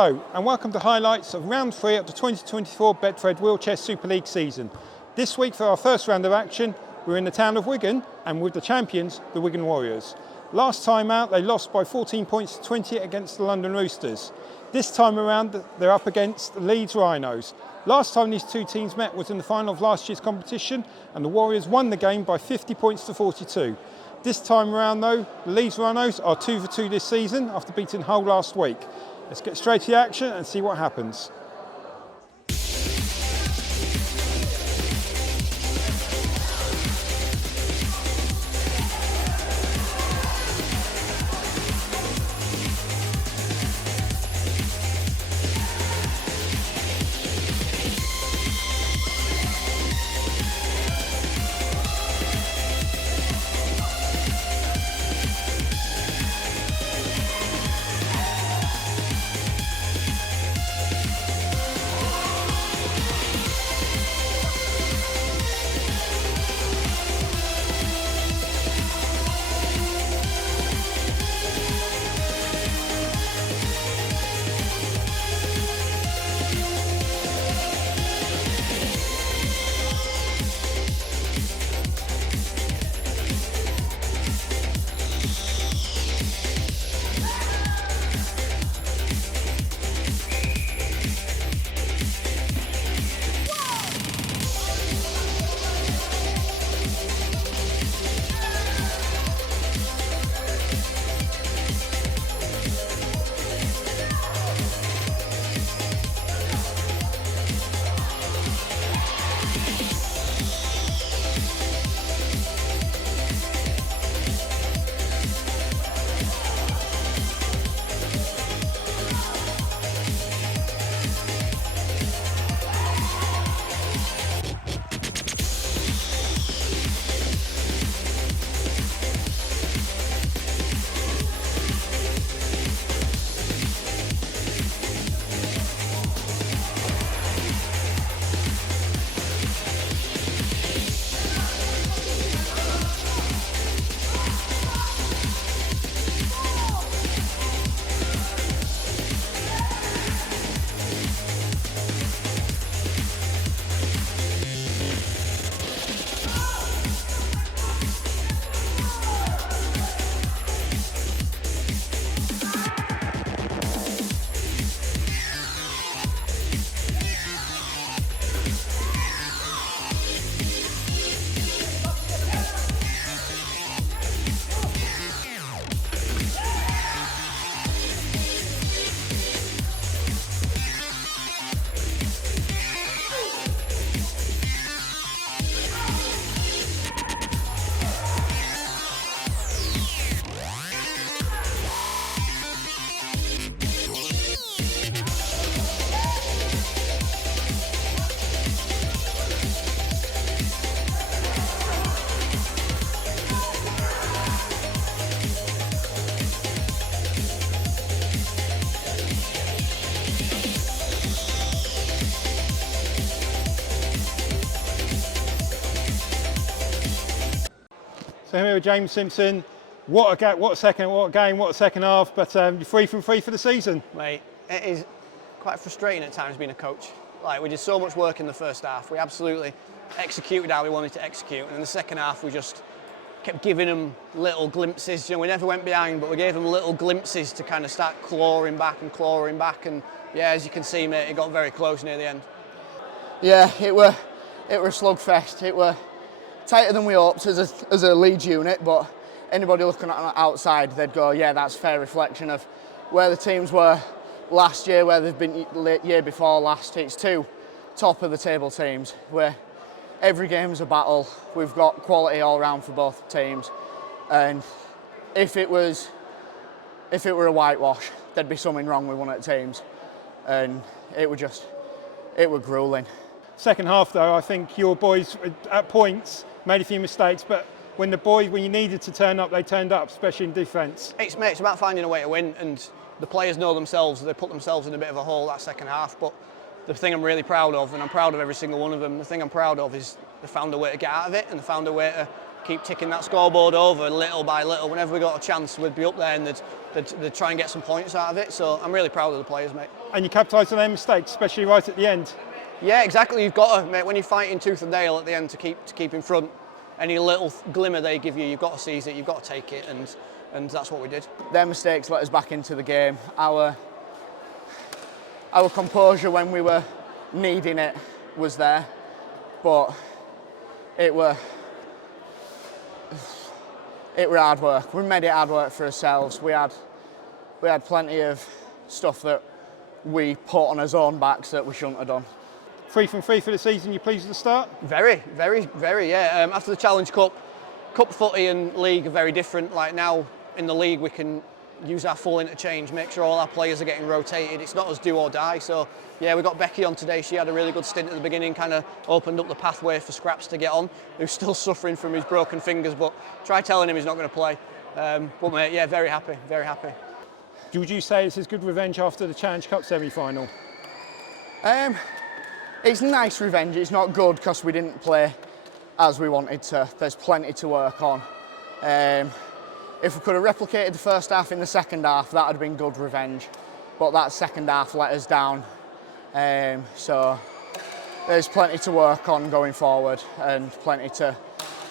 Hello and welcome to highlights of round 3 of the 2024 Betfred Wheelchair Super League season. This week for our first round of action, we're in the town of Wigan and with the champions, the Wigan Warriors. Last time out they lost by 14 points to 20 against the London Roosters. This time around they're up against the Leeds Rhinos. Last time these two teams met was in the final of last year's competition and the Warriors won the game by 50 points to 42. This time around though, the Leeds Rhinos are 2 for 2 this season after beating Hull last week. Let's get straight to the action and see what happens. So here with James Simpson. What a second half, but you're 3 from 3 for the season. Mate, it is quite frustrating at times being a coach. Like, we did so much work in the first half. We absolutely executed how we wanted to execute. And in the second half, we just kept giving them little glimpses. You know, we never went behind, but we gave them little glimpses to kind of start clawing back. And yeah, as you can see, mate, it got very close near the end. Yeah, it were a slugfest. It were tighter than we hoped as a Leeds unit, but anybody looking at it outside, they'd go, yeah, that's a fair reflection of where the teams were last year, where they've been year before last. It's 2 top of the table teams where every game's a battle. We've got quality all round for both teams, and if it were a whitewash, there'd be something wrong with one of the teams, and it were grueling. Second half though, I think your boys at points made a few mistakes, but when you needed to turn up, they turned up, especially in defence. It's about finding a way to win, and the players know themselves, they put themselves in a bit of a hole that second half, but the thing I'm really proud of, and I'm proud of every single one of them, the thing I'm proud of is they found a way to get out of it, and they found a way to keep ticking that scoreboard over little by little. Whenever we got a chance, we'd be up there and they'd try and get some points out of it. So I'm really proud of the players, mate. And you capitalised on their mistakes, especially right at the end. Yeah, exactly. You've got to, mate. When you're fighting tooth and nail at the end to keep in front, any little glimmer they give you, you've got to seize it. You've got to take it, and that's what we did. Their mistakes let us back into the game. Our composure when we were needing it was there, but it were hard work. We made it hard work for ourselves. We had plenty of stuff that we put on our own backs that we shouldn't have done. 3 from 3 for the season. You pleased with the start? Very, yeah. After the Challenge Cup, Cup footy and league are very different. Like now in the league, we can use our full interchange, make sure all our players are getting rotated. It's not us do or die. So yeah, we got Becky on today. She had a really good stint at the beginning, kind of opened up the pathway for Scraps to get on, who's still suffering from his broken fingers, but try telling him he's not going to play. But mate, yeah, very happy. Would you say this is good revenge after the Challenge Cup semi-final? It's nice revenge. It's not good because we didn't play as we wanted to. There's plenty to work on. If we could have replicated the first half in the second half, that would have been good revenge. But that second half let us down. So there's plenty to work on going forward and plenty to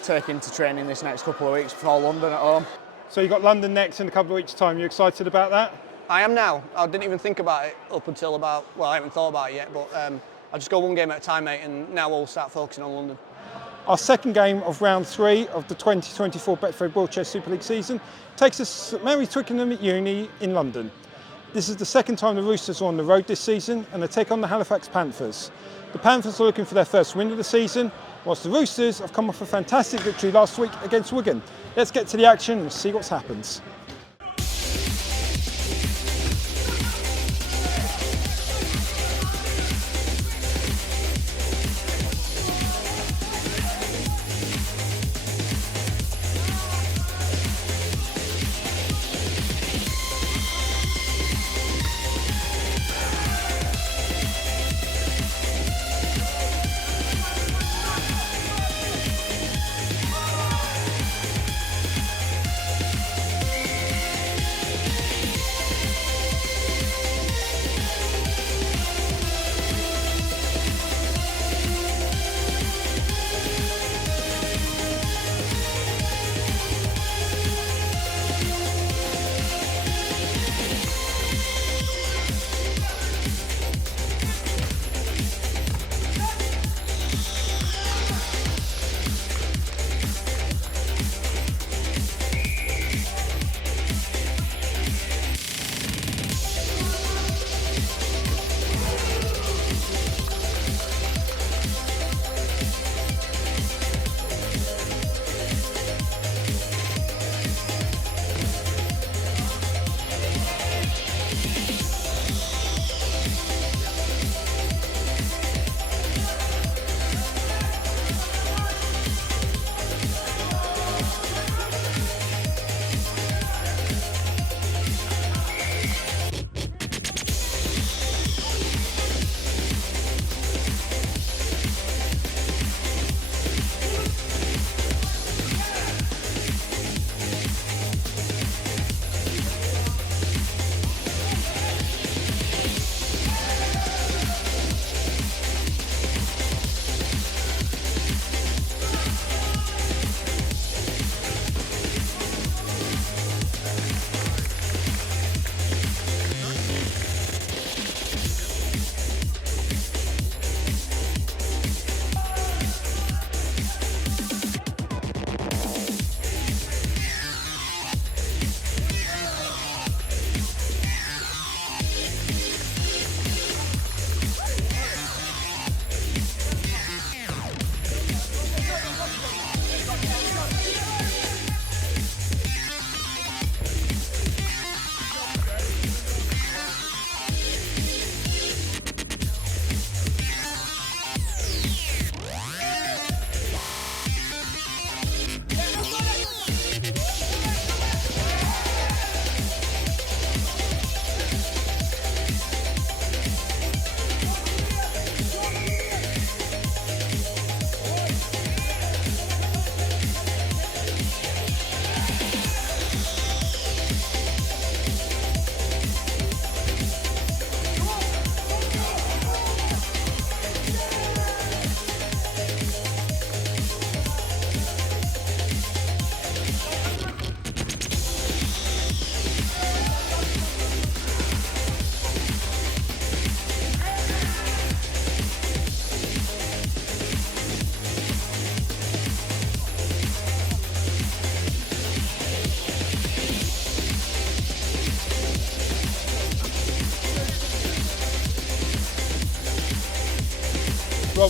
take into training this next couple of weeks before London at home. So you've got London next in a couple of weeks' time. You excited about that? I am now. I didn't even think about it up until I haven't thought about it yet, but I'll just go one game at a time, mate, and now we'll start focusing on London. Our second game of round 3 of the 2024 Betfred Wheelchair Super League season takes us to Mary Twickenham at Uni in London. This is the second time the Roosters are on the road this season and they take on the Halifax Panthers. The Panthers are looking for their first win of the season, whilst the Roosters have come off a fantastic victory last week against Wigan. Let's get to the action and see what happens.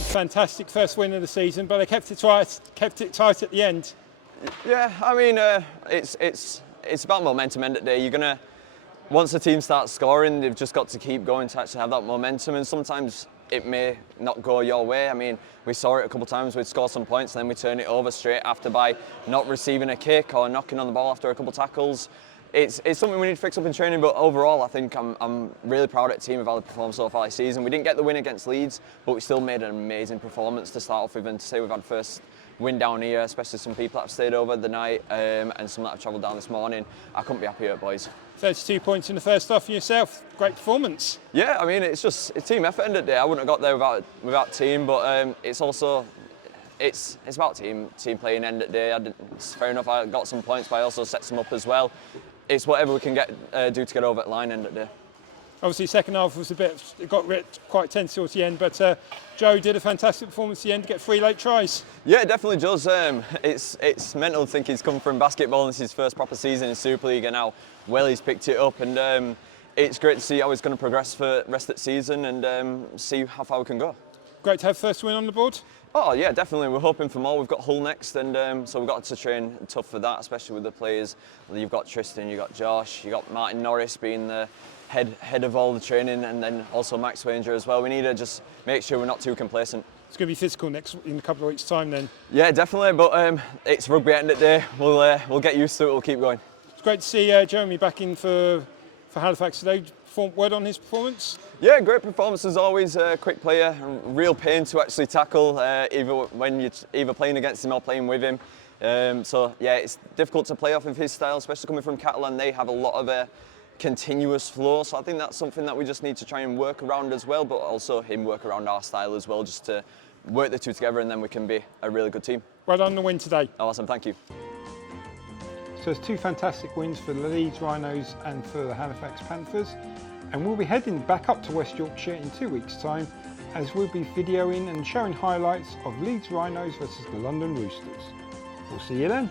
Fantastic first win of the season, but they kept it tight at the end. Yeah, I mean, it's about momentum end of the day. Once the team starts scoring, they've just got to keep going to actually have that momentum, and sometimes it may not go your way. I mean, we saw it a couple of times, we'd score some points and then we turn it over straight after by not receiving a kick or knocking on the ball after a couple of tackles. It's something we need to fix up in training, but overall I think I'm really proud of the team of how they performed so far this season. We didn't get the win against Leeds, but we still made an amazing performance to start off with, and to say we've had first win down here, especially some people that have stayed over the night and some that have travelled down this morning. I couldn't be happier, boys. 32 points in the first half for yourself. Great performance. Yeah, I mean, it's just a team effort end of the day. I wouldn't have got there without team, but it's also it's about team playing end of the day. It's fair enough, I got some points, but I also set some up as well. It's whatever we can do to get over the line end of the day. Obviously, second half was it got quite tense towards the end, but Joe did a fantastic performance at the end to get 3 late tries. Yeah, it definitely does. It's mental to think he's come from basketball and it's his first proper season in Super League, and how well he's picked it up. And it's great to see how he's going to progress for the rest of the season and see how far we can go. Great to have first win on the board. Oh yeah, definitely. We're hoping for more. We've got Hull next, and so we've got to train tough for that, especially with the players. You've got Tristan, you've got Josh, you've got Martin Norris being the head of all the training, and then also Max Wanger as well. We need to just make sure we're not too complacent. It's going to be physical in a couple of weeks' time then. Yeah, definitely, but it's rugby at the end of the day. We'll get used to it, we'll keep going. It's great to see Jeremy back in for Halifax today. Word on his performance? Yeah, great performance as always. Quick player, real pain to actually tackle, either when you're either playing against him or playing with him. So yeah, it's difficult to play off of his style, especially coming from Catalan. They have a lot of continuous flow, so I think that's something that we just need to try and work around as well, but also him work around our style as well, just to work the two together, and then we can be a really good team. Well done on the win today. Awesome, thank you. So it's 2 fantastic wins for the Leeds Rhinos and for the Halifax Panthers, and we'll be heading back up to West Yorkshire in 2 weeks' time, as we'll be videoing and showing highlights of Leeds Rhinos versus the London Roosters. We'll see you then.